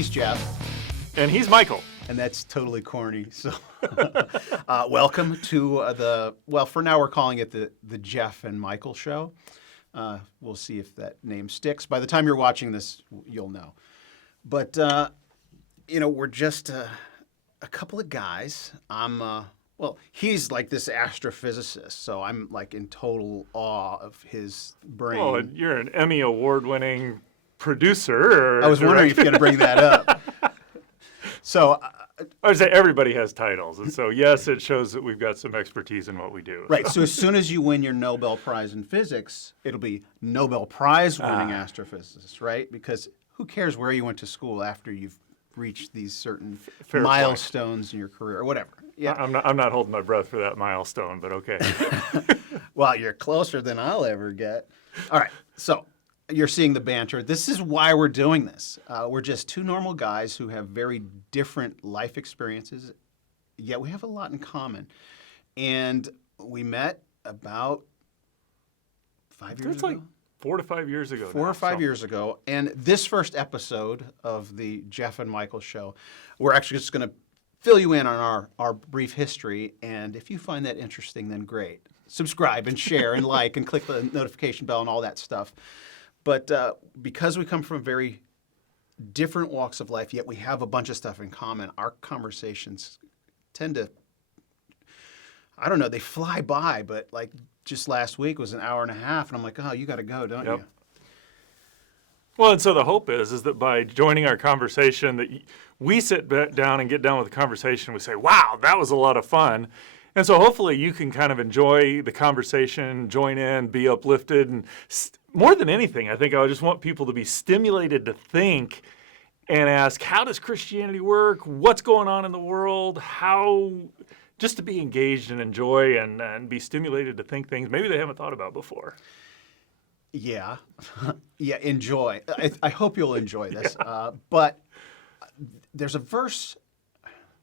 He's Jeff. And he's Michael. And that's totally corny. So welcome to for now we're calling it the Jeff and Michael Show. We'll see if that name sticks. By the time you're watching this, you'll know. But, we're just a couple of guys. He's like this astrophysicist, so I'm like in total awe of his brain. Oh, and you're an Emmy Award-winning producer. I was wondering if you're going to bring that up. So I would say everybody has titles, and so yes, it shows that we've got some expertise in what we do. Right. So as soon as you win your Nobel Prize in physics, it'll be Nobel Prize-winning astrophysicist, right? Because who cares where you went to school after you've reached these certain milestones in your career or whatever? Yeah. I'm not holding my breath for that milestone, but okay. Well, you're closer than I'll ever get. All right. So you're seeing the banter. This is why we're doing this. We're just two normal guys who have very different life experiences, yet we have a lot in common. And we met about 5 years ago. Like 4 to 5 years ago. 4 or 5 years ago. And this first episode of the Jeff and Michael Show, we're actually just going to fill you in on our brief history. And if you find that interesting, then great. Subscribe and share and like and click the notification bell and all that stuff. But because we come from very different walks of life, yet we have a bunch of stuff in common, our conversations tend to, I don't know, they fly by, but like just last week was an hour and a half, and I'm like, oh, you got to go, don't you? Well, and so the hope is that by joining our conversation, that we sit down and get done with the conversation, we say, wow, that was a lot of fun. And so hopefully you can kind of enjoy the conversation, join in, be uplifted. And more than anything, I think I just want people to be stimulated to think and ask, how does Christianity work? What's going on in the world? Just to be engaged and enjoy and be stimulated to think things maybe they haven't thought about before. Yeah. Yeah, enjoy. I hope you'll enjoy this. But there's a verse,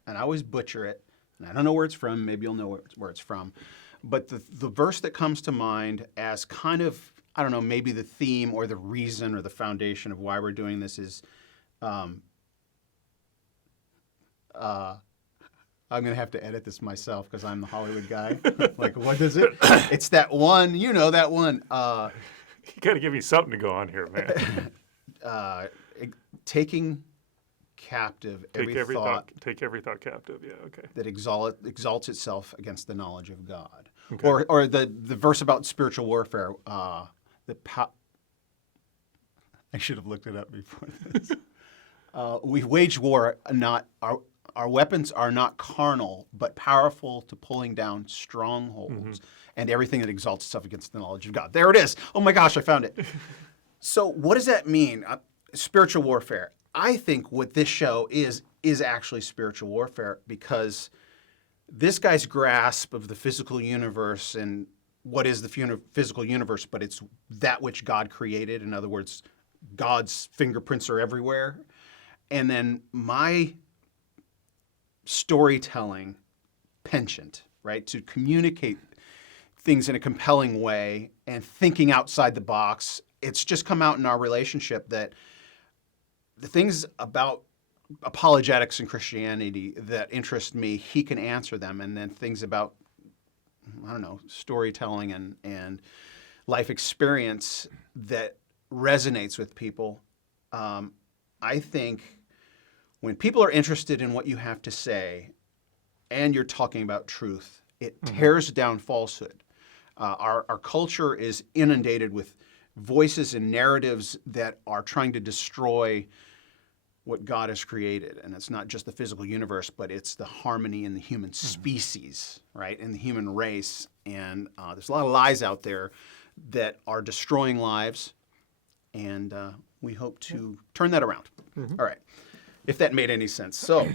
and I always butcher it, and I don't know where it's from. Maybe you'll know where it's from. But the verse that comes to mind as kind of, I don't know, maybe the theme or the reason or the foundation of why we're doing this is, I'm going to have to edit this myself because I'm the Hollywood guy. Like, what is it? It's that one, that one. You got to give me something to go on here, man. Taking captive every thought. Take every thought captive. Yeah, okay. That exalts itself against the knowledge of God. Okay. Or the verse about spiritual warfare. I should have looked it up before this. We wage war, our weapons are not carnal, but powerful to pulling down strongholds and everything that exalts itself against the knowledge of God. There it is. Oh my gosh, I found it. So what does that mean? Spiritual warfare. I think what this show is actually spiritual warfare, because this guy's grasp of the physical universe and what is the physical universe, but it's that which God created. In other words, God's fingerprints are everywhere. And then my storytelling penchant, right, to communicate things in a compelling way and thinking outside the box. It's just come out in our relationship that the things about apologetics and Christianity that interest me, he can answer them. And then things about, I don't know, storytelling and life experience that resonates with people. I think when people are interested in what you have to say and you're talking about truth, it tears down falsehood. Our culture is inundated with voices and narratives that are trying to destroy what God has created. And it's not just the physical universe, but it's the harmony in the human species, right, in the human race. And there's a lot of lies out there that are destroying lives, and we hope to turn that around. All right, if that made any sense. So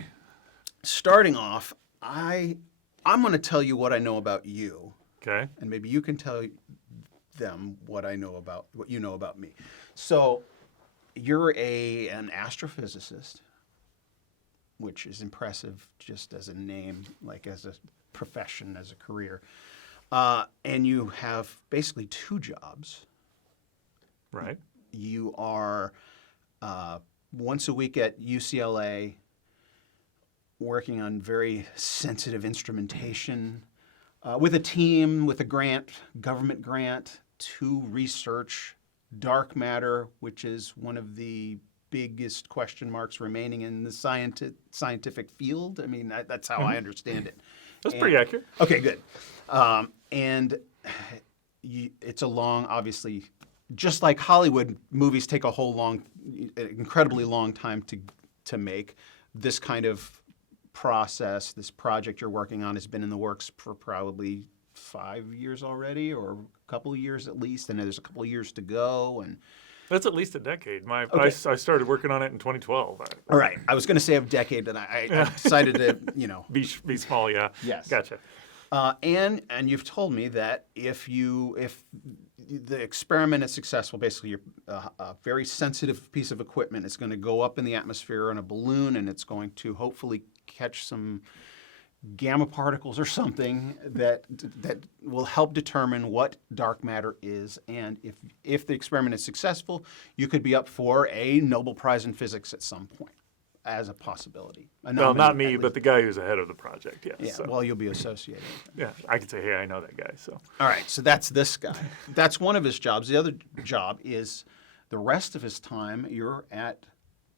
starting off, I'm going to tell you what I know about you. Okay. And maybe you can tell them what you know about me. So you're an astrophysicist, which is impressive just as a name, like as a profession, as a career. And you have basically two jobs. Right. You are once a week at UCLA, working on very sensitive instrumentation with a team, with a grant, government grant, to research dark matter, which is one of the biggest question marks remaining in the scientific field. I mean, that's how I understand it. That's pretty accurate. Okay, good. And it's a long, obviously, just like Hollywood movies take incredibly long time to make. This kind of process, this project you're working on, has been in the works for probably 5 years already, or a couple of years at least, and there's a couple of years to go. And That's at least a decade. Okay. I started working on it in 2012. all right, I was going to say a decade, and I decided to, Be small, yeah. Yes. Gotcha. And you've told me that if the experiment is successful, basically a very sensitive piece of equipment is going to go up in the atmosphere in a balloon, and it's going to hopefully catch some gamma particles or something that will help determine what dark matter is. And if the experiment is successful, you could be up for a Nobel Prize in physics at some point as a possibility. Well, not me, but the guy who's ahead of the project, yes. Yeah, So, well, you'll be associated. yeah, I could say, hey, I know that guy. So All right, so that's this guy. That's one of his jobs. The other job is the rest of his time you're at,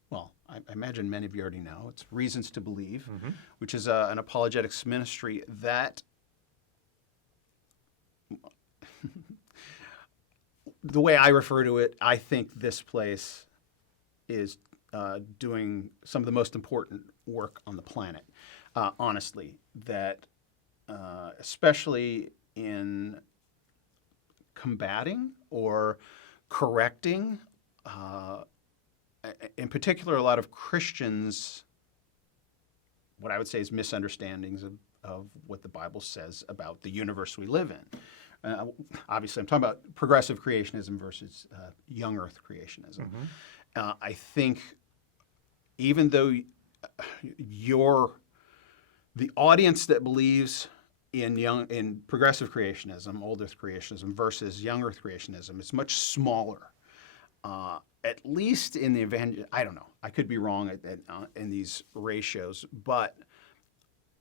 well, I imagine many of you already know, it's Reasons to Believe, which is an apologetics ministry that the way I refer to it, I think this place is doing some of the most important work on the planet, honestly, that especially in combating or correcting, in particular, a lot of Christians, what I would say is misunderstandings of what the Bible says about the universe we live in. Obviously, I'm talking about progressive creationism versus young earth creationism. I think even though the audience that believes in progressive creationism, old earth creationism versus young earth creationism is much smaller. At least in the I don't know. I could be wrong in these ratios, but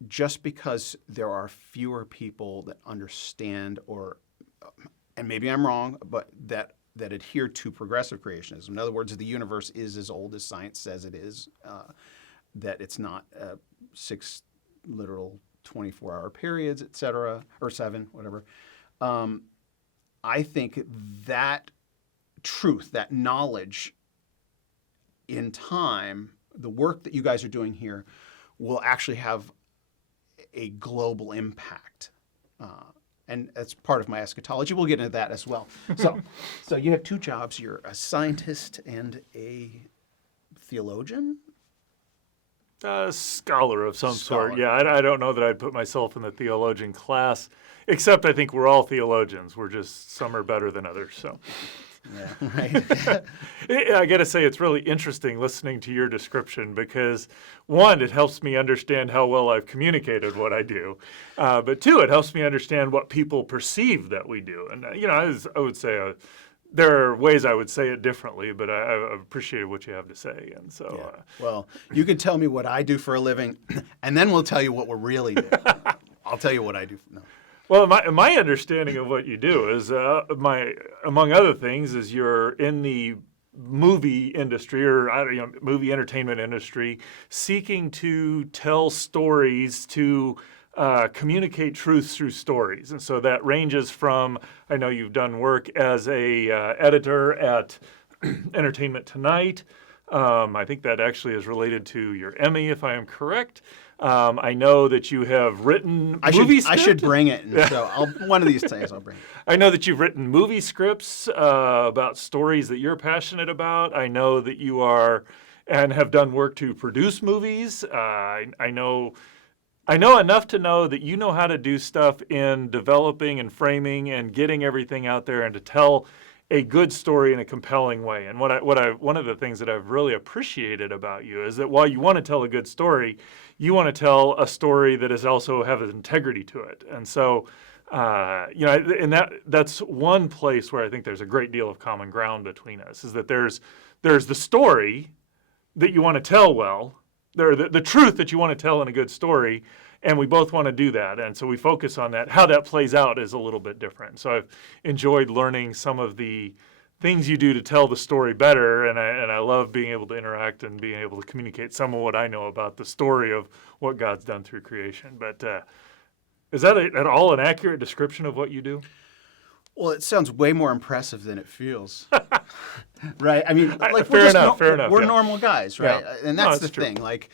just because there are fewer people that understand, and maybe I'm wrong, but that adhere to progressive creationism. In other words, the universe is as old as science says it is, that it's not 6 literal 24-hour periods, et cetera, or 7, whatever. I think that truth, that knowledge in time, the work that you guys are doing here will actually have a global impact. And that's part of my eschatology. We'll get into that as well. So you have 2 jobs. You're a scientist and a theologian? A scholar of some sort. Scholar. Yeah, I don't know that I'd put myself in the theologian class, except I think we're all theologians. We're just, some are better than others. So Yeah, right. I got to say, it's really interesting listening to your description because, 1, it helps me understand how well I've communicated what I do. But 2, it helps me understand what people perceive that we do. And, I would say there are ways I would say it differently, but I appreciate what you have to say. And so, Yeah. Well, you can tell me what I do for a living, and then we'll tell you what we're really doing. I'll tell you what I do. No. Well, my understanding of what you do is, among other things, is you're in the movie industry or movie entertainment industry, seeking to tell stories, to communicate truths through stories, and so that ranges from, I know you've done work as a editor at Entertainment Tonight. I think that actually is related to your Emmy, if I am correct. I know that you have written movie scripts. I should bring it. And so one of these days I'll bring it. I know that you've written movie scripts about stories that you're passionate about. I know that you are and have done work to produce movies. I know enough to know that you know how to do stuff in developing and framing and getting everything out there and to tell a good story in a compelling way. And one of the things that I've really appreciated about you is that while you want to tell a good story, you want to tell a story that is also have an integrity to it. And so, and that's one place where I think there's a great deal of common ground between us is that there's the story, that you want to tell well, the truth that you want to tell in a good story, and we both want to do that. And so we focus on that. How that plays out is a little bit different. So I've enjoyed learning some of the things you do to tell the story better, and I love being able to interact and being able to communicate some of what I know about the story of what God's done through creation. But is that at all an accurate description of what you do? Well, it sounds way more impressive than it feels. Right? I mean, like fair enough. we're Yeah. normal guys, right? Yeah. And No, that's that's the true. thing. Like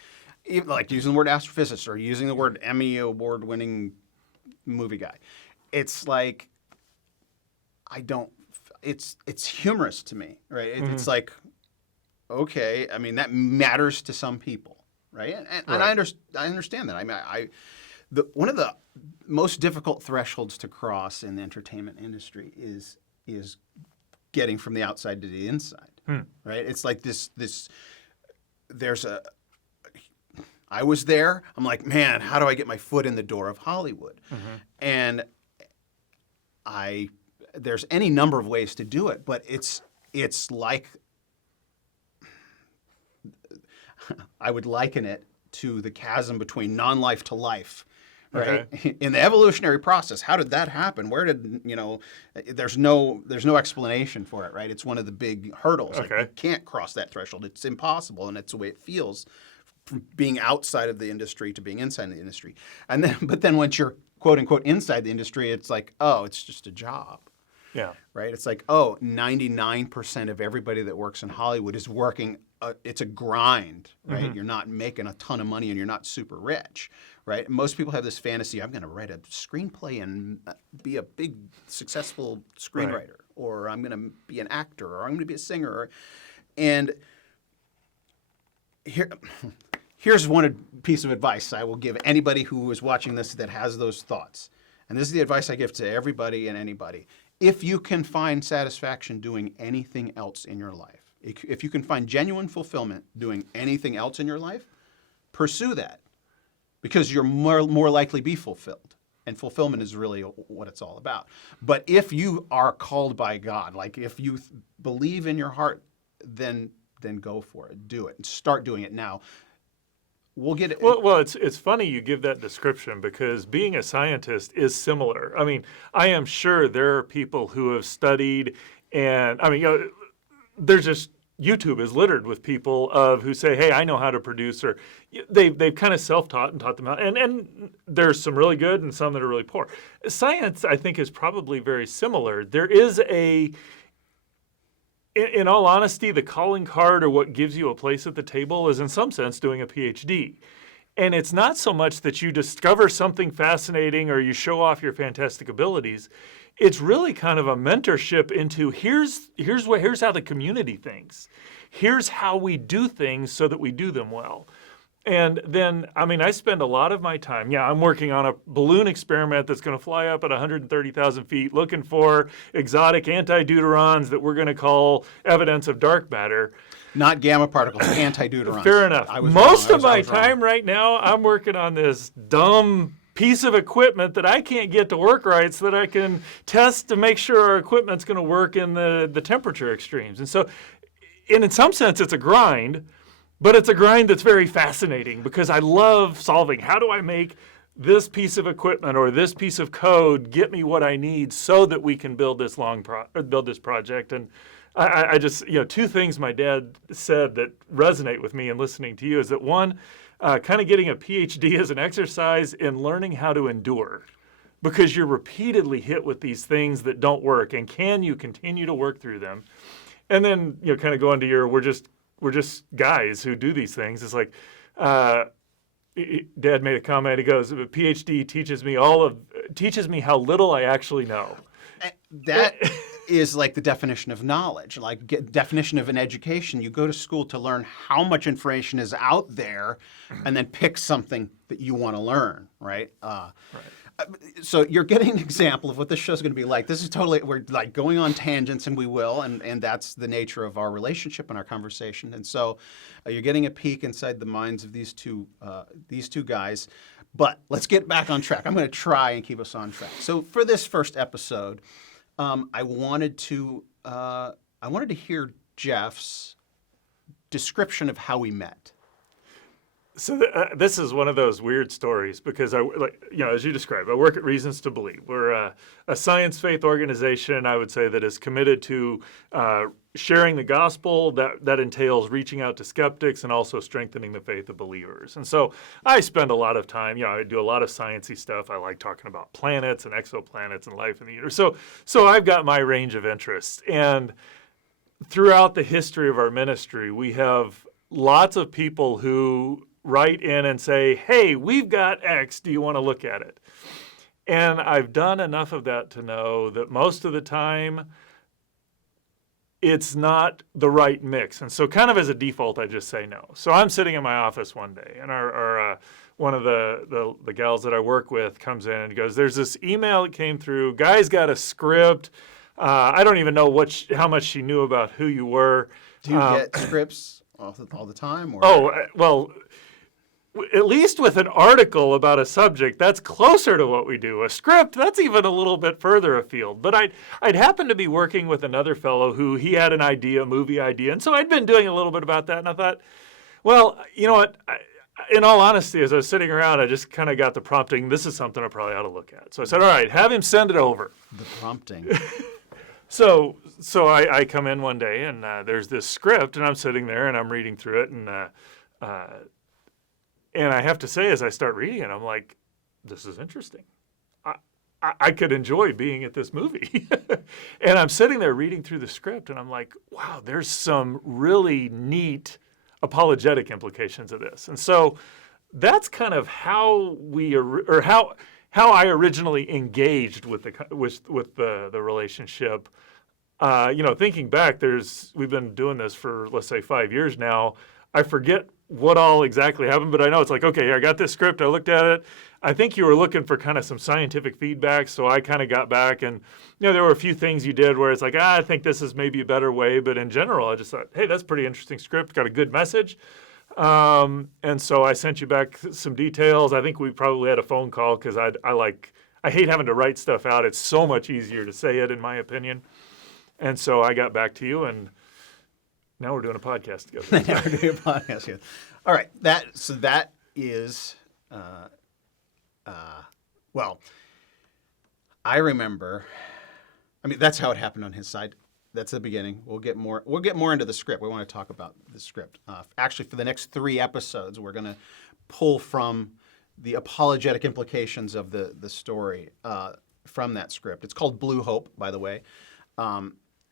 using the word astrophysicist or using the word Emmy award-winning movie guy. It's like it's humorous to me, right? It's like, okay, I mean, that matters to some people, right? And I understand that. I mean, one of the most difficult thresholds to cross in the entertainment industry is getting from the outside to the inside, right? It's like I was there. I'm like, man, how do I get my foot in the door of Hollywood? And there's any number of ways to do it, but it's like I would liken it to the chasm between non-life to life. Right? Okay. In the evolutionary process, how did that happen? Where did, there's no explanation for it, right? It's one of the big hurdles. Okay. Like, you can't cross that threshold. It's impossible, and it's the way it feels from being outside of the industry to being inside the industry. But then once you're quote unquote inside the industry, it's like, oh, it's just a job. Yeah. Right? It's like, oh, 99% of everybody that works in Hollywood is working. It's a grind, right? You're not making a ton of money and you're not super rich, right? Most people have this fantasy, I'm going to write a screenplay and be a big successful screenwriter, or I'm going to be an actor, or I'm going to be a singer. And here's one piece of advice I will give anybody who is watching this that has those thoughts. And this is the advice I give to everybody and anybody. If you can find satisfaction doing anything else in your life, if you can find genuine fulfillment doing anything else in your life, pursue that, because you're more likely to be fulfilled. And fulfillment is really what it's all about. But if you are called by God, like if you believe in your heart, then go for it. Do it and start doing it now. We'll get it. Well, it's funny you give that description, because being a scientist is similar. I mean, I am sure there are people who have studied, and I mean, there's just YouTube is littered with people who say, "Hey, I know how to produce," or they've kind of self-taught and taught them out. And there's some really good and some that are really poor. Science, I think, is probably very similar. There is in all honesty, the calling card, or what gives you a place at the table, is in some sense doing a PhD. And it's not so much that you discover something fascinating or you show off your fantastic abilities. It's really kind of a mentorship into here's how the community thinks. Here's how we do things so that we do them well. And then, I mean, I spend a lot of my time, I'm working on a balloon experiment that's going to fly up at 130,000 feet looking for exotic antideuterons that we're going to call evidence of dark matter. Not gamma particles, antideuterons. Fair enough. Most of my time right now, I'm working on this dumb piece of equipment that I can't get to work right so that I can test to make sure our equipment's going to work in the temperature extremes. And so, in some sense, it's a grind. But it's a grind that's very fascinating, because I love solving. How do I make this piece of equipment or this piece of code get me what I need so that we can build this project? And I just, two things my dad said that resonate with me in listening to you is that, one, kind of getting a PhD is an exercise in learning how to endure, because you're repeatedly hit with these things that don't work, and can you continue to work through them? And then, kind of going to your, we're just guys who do these things. It's like, Dad made a comment. He goes, "A PhD teaches me how little I actually know." That is like the definition of knowledge, like definition of an education. You go to school to learn how much information is out there, and then pick something that you want to learn, right? So you're getting an example of what this show's going to be like. This is totally, we're like going on tangents, and we will, and that's the nature of our relationship and our conversation. And so you're getting a peek inside the minds of these two guys. But let's get back on track. I'm going to try and keep us on track. So for this first episode, I wanted to hear Jeff's description of how we met. So this is one of those weird stories because as you described, I work at Reasons to Believe. We're a science faith organization, I would say, that is committed to sharing the gospel. That entails reaching out to skeptics and also strengthening the faith of believers. And so I spend a lot of time, I do a lot of sciencey stuff. I like talking about planets and exoplanets and life in the universe. So I've got my range of interests. And throughout the history of our ministry, we have lots of people who write in and say, hey, we've got X, do you want to look at it? And I've done enough of that to know that most of the time it's not the right mix. And so kind of as a default, I just say no. So I'm sitting in my office one day and our one of the gals that I work with comes in and goes, there's this email that came through, guy's got a script. I don't even know how much she knew about who you were. Do you get scripts all the time? Or? Oh, well, at least with an article about a subject, that's closer to what we do. A script, that's even a little bit further afield. But I'd happened to be working with another fellow who he had an idea, a movie idea. And so I'd been doing a little bit about that. And I thought, well, you know what? In all honesty, as I was sitting around, I just kind of got the prompting, this is something I probably ought to look at. So I said, all right, have him send it over. The prompting. So I come in one day and there's this script and I'm sitting there and I'm reading through it and I have to say, as I start reading it, I'm like, this is interesting. I could enjoy being at this movie. And I'm sitting there reading through the script, and I'm like, wow, there's some really neat apologetic implications of this. And so that's kind of how how I originally engaged with the relationship. Thinking back, we've been doing this for, let's say, 5 years now. I forget what all exactly happened, but I know it's like, okay, I got this script, I looked at it. I think you were looking for kind of some scientific feedback, so I kind of got back and, there were a few things you did where it's like, I think this is maybe a better way, but in general, I just thought, hey, that's a pretty interesting script, got a good message. And so I sent you back some details. I think we probably had a phone call because I hate having to write stuff out. It's so much easier to say it, in my opinion. And so I got back to you, and now we're doing a podcast together. Now we're doing a podcast together. All right. That is, well, I remember. I mean, that's how it happened on his side. That's the beginning. We'll get more into the script. We want to talk about the script. Actually, for the next 3 episodes, we're going to pull from the apologetic implications of the story from that script. It's called Blue Hope, by the way.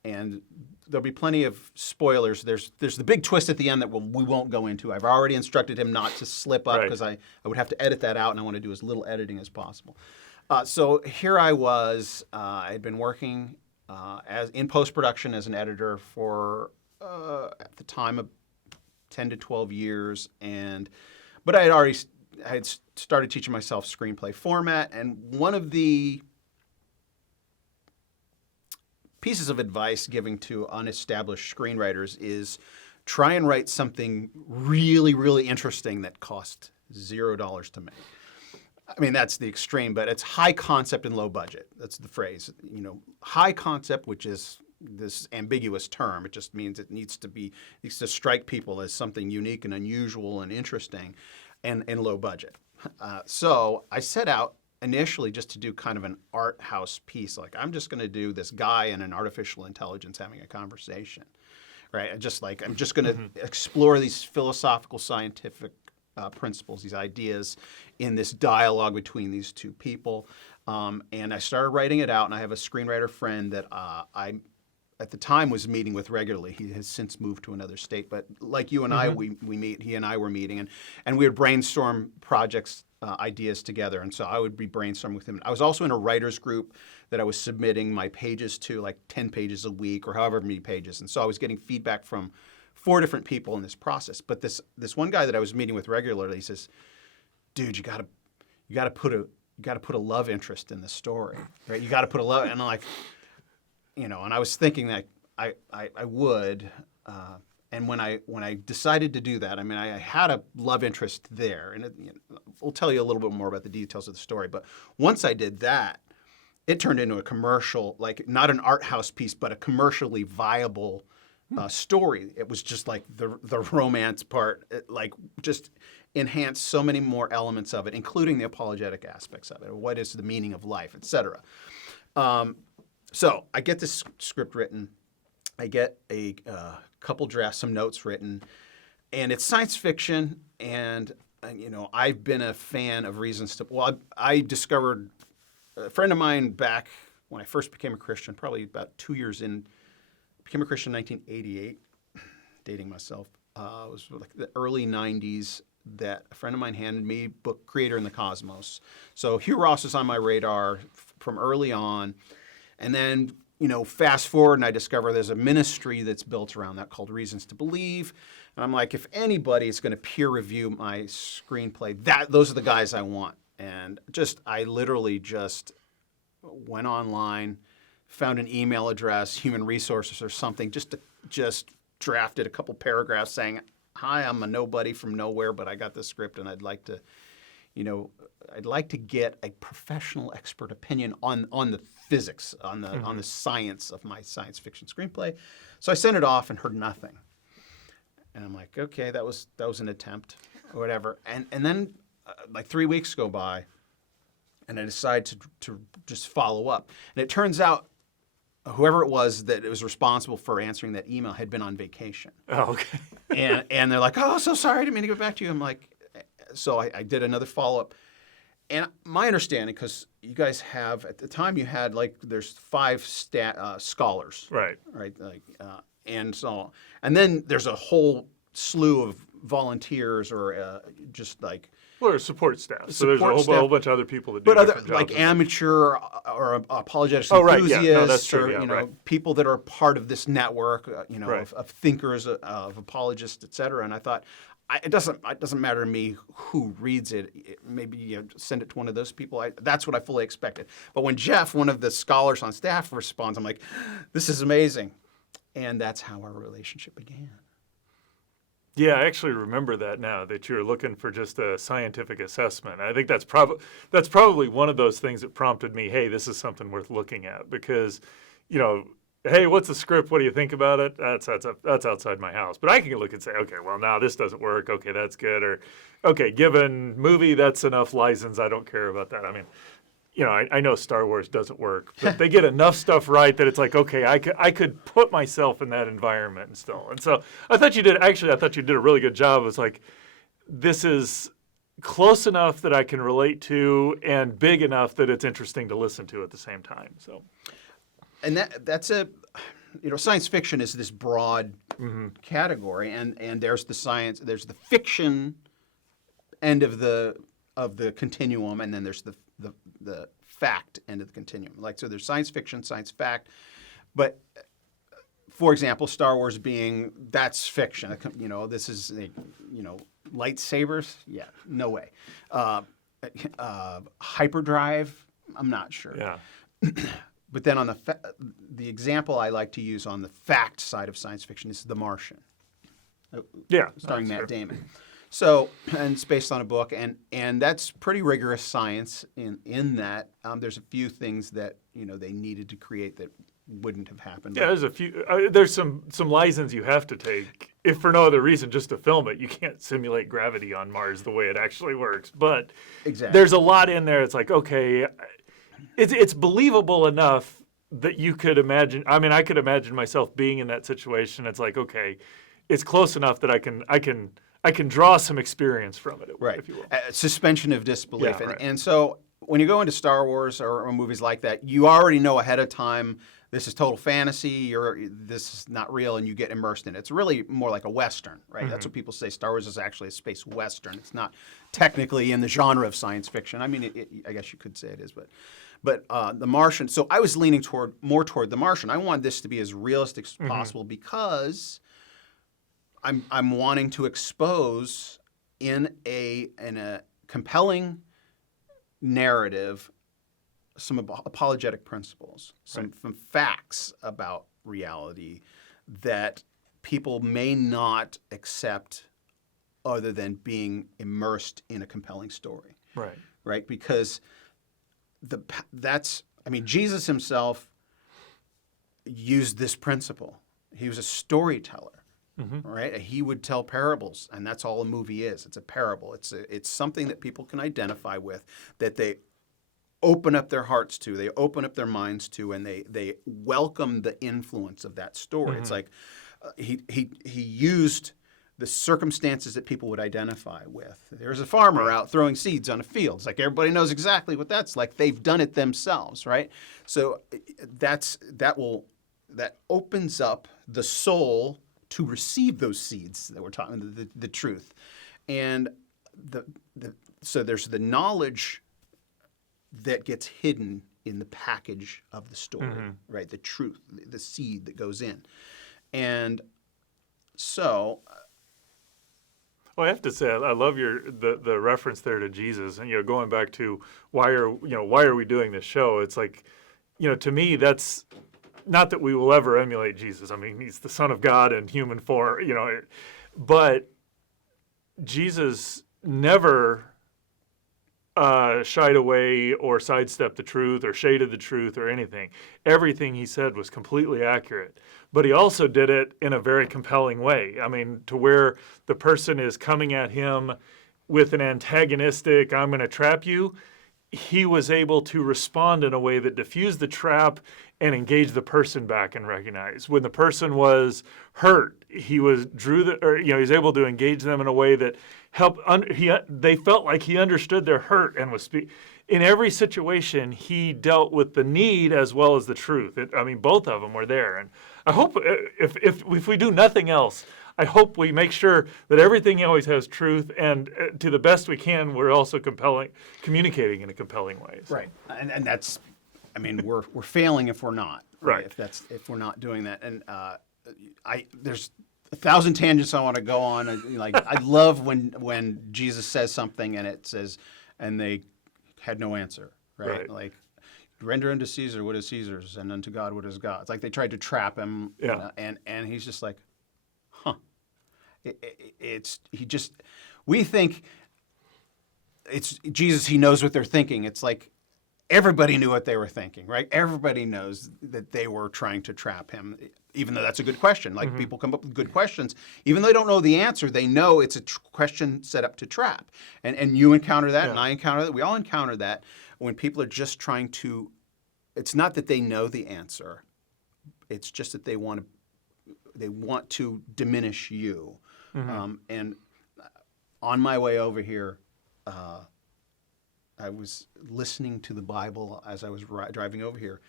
And there'll be plenty of spoilers. There's the big twist at the end that we won't go into. I've already instructed him not to slip up because I would have to edit that out, and I want to do as little editing as possible. So here I was. I had been working as in post-production as an editor for at the time of 10 to 12 years, but I had started teaching myself screenplay format, and one of the pieces of advice giving to unestablished screenwriters is try and write something really, really interesting that costs $0 to make. I mean, that's the extreme, but it's high concept and low budget. That's the phrase. High concept, which is this ambiguous term. It just means it needs to strike people as something unique and unusual and interesting, and low budget. So I set out initially just to do kind of an art house piece. Like, I'm just going to do this guy and an artificial intelligence having a conversation, right? I'm just going to explore these philosophical, scientific principles, these ideas in this dialogue between these two people. And I started writing it out, and I have a screenwriter friend that I, at the time, was meeting with regularly. He has since moved to another state, but like you and I, we meet. He and I were meeting, and we would brainstorm projects, ideas together. And so I would be brainstorming with him. I was also in a writers group that I was submitting my pages to, like 10 pages a week or however many pages. And so I was getting feedback from 4 different people in this process. But this one guy that I was meeting with regularly, he says, "Dude, you got to put a love interest in the story, right? You got to put a love." And I'm like, and I was thinking that I would. And when I decided to do that, I mean, I had a love interest there, and we'll tell you a little bit more about the details of the story. But once I did that, it turned into a commercial, like not an art house piece, but a commercially viable story. It was just like the romance part, like just enhanced so many more elements of it, including the apologetic aspects of it. What is the meaning of life, etc. So I get this script written. I get a couple drafts, some notes written, and it's science fiction. And I've been a fan of Reasons to. Well, I discovered a friend of mine back when I first became a Christian, probably about 2 years in. Became a Christian in 1988. Dating myself. It was like the early 90s that a friend of mine handed me book Creator in the Cosmos. So Hugh Ross is on my radar from early on, and then. Fast forward and I discover there's a ministry that's built around that called Reasons to Believe. And I'm like, if anybody is going to peer review my screenplay, those are the guys I want. And I literally just went online, found an email address, human resources or something, just drafted a couple paragraphs saying, hi, I'm a nobody from nowhere, but I got this script and I'd like to get a professional expert opinion on the physics, on the science of my science fiction screenplay. So I sent it off and heard nothing. And I'm like, okay, that was an attempt or whatever. And then like 3 weeks go by and I decide to just follow up. And it turns out whoever it was that was responsible for answering that email had been on vacation. Oh, okay. and they're like, oh, so sorry, I didn't mean to get back to you. I'm like, so I did another follow-up. And my understanding, because you guys have, at the time you had there's 5 scholars. Right. Right. And then there's a whole slew of volunteers or just like. Well, there's support staff. So there's a whole bunch of other people that do different jobs. Like amateur or apologetics right. enthusiasts, Yeah. No, that's true. or right. people that are part of this network, Right. of thinkers, of apologists, et cetera. And I thought, it doesn't matter to me who reads it. Maybe send it to one of those people. That's what I fully expected. But when Jeff, one of the scholars on staff, responds, I'm like, this is amazing. And that's how our relationship began. Yeah, I actually remember that now, that you're looking for just a scientific assessment. I think that's probably one of those things that prompted me, hey, this is something worth looking at, because, hey, what's the script? What do you think about it? That's outside my house. But I can look and say, okay, well, now this doesn't work. Okay, that's good. Or, okay, given movie, that's enough license. I don't care about that. I mean, I know Star Wars doesn't work, but they get enough stuff right that it's like, okay, I could put myself in that environment and still. And so I thought you did a really good job. It's like, this is close enough that I can relate to and big enough that it's interesting to listen to at the same time. So. And that's science fiction is this broad category, and there's the science, there's the fiction end of the continuum, and then there's the fact end of the continuum. So there's science fiction, science fact, but for example, Star Wars that's fiction. This is lightsabers. Yeah, no way. Hyperdrive. I'm not sure. Yeah. But then on the example I like to use on the fact side of science fiction is The Martian. Yeah, starring Matt Damon. So, and it's based on a book, and that's pretty rigorous science in that there's a few things that they needed to create that wouldn't have happened. Yeah, there's a few. There's some license you have to take, if for no other reason, just to film it. You can't simulate gravity on Mars the way it actually works. But exactly. There's a lot in there. It's like, okay, it's believable enough that you could imagine. I mean, I could imagine myself being in that situation. It's like, okay, it's close enough that I can draw some experience from it, right. if you will. Suspension of disbelief. Yeah, right. And so when you go into Star Wars or movies like that, you already know ahead of time this is total fantasy, this is not real, and you get immersed in it. It's really more like a Western, right? Mm-hmm. That's what people say. Star Wars is actually a space Western. It's not technically in the genre of science fiction. I mean, I guess you could say it is, but The Martian. So I was leaning more toward The Martian. I wanted this to be as realistic as possible because I'm wanting to expose in a compelling narrative some apologetic principles, some facts about reality that people may not accept other than being immersed in a compelling story. Right. Right? Because Jesus himself used this principle. He was a storyteller. Right? He would tell parables, and that's all a movie is. It's a parable. It's something that people can identify with, that they open up their hearts to, they open up their minds to, and they welcome the influence of that story. It's like he used the circumstances that people would identify with. There's a farmer out throwing seeds on a field. It's like everybody knows exactly what that's like. They've done it themselves, right? So that opens up the soul to receive those seeds that we're talking, the truth. And so there's the knowledge that gets hidden in the package of the story, right? The truth, the seed that goes in. And so... Well, I have to say, I love the reference there to Jesus, and going back to why are we doing this show? It's like, to me, that's not that we will ever emulate Jesus. I mean, he's the Son of God in human form, but Jesus never shied away or sidestepped the truth or shaded the truth or anything. Everything he said was completely accurate, but he also did it in a very compelling way. I mean, to where the person is coming at him with an antagonistic, I'm going to trap you, he was able to respond in a way that diffused the trap and engaged the person back and recognized. When the person was hurt, he was able to engage them in a way that helped. They felt like he understood their hurt and was in every situation. He dealt with the need as well as the truth. Both of them were there. And I hope if we do nothing else, I hope we make sure that everything always has truth, and to the best we can, we're also communicating in a compelling way. So. Right, and that's, we're failing if we're not. Right. If we're not doing that, and there's 1,000 tangents I want to go on. I love when Jesus says something and it says, and they had no answer. Right. Like, render unto Caesar what is Caesar's, and unto God what is God's. It's like they tried to trap him. Yeah. And he's just like, huh. We think it's Jesus, he knows what they're thinking. It's like everybody knew what they were thinking, right? Everybody knows that they were trying to trap him, even though that's a good question. Like, people come up with good questions. Even though they don't know the answer, they know it's a question set up to trap. And you encounter that, and I encounter that. We all encounter that when people are just trying to, it's not that they know the answer. It's just that they want to diminish you. And on my way over here, I was listening to the Bible as I was driving over here,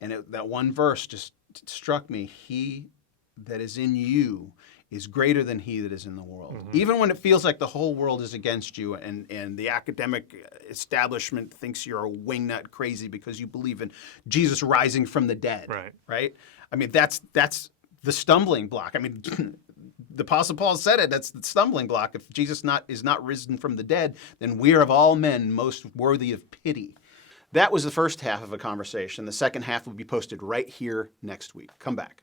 and that one verse just struck me. He that is in you is greater than he that is in the world. Even when it feels like the whole world is against you, and the academic establishment thinks you're a wingnut crazy because you believe in Jesus rising from the dead. Right? That's the stumbling block. The Apostle Paul said it. That's the stumbling block. If Jesus is not risen from the dead, then we are of all men most worthy of pity. That was the first half of a conversation. The second half will be posted right here next week. Come back.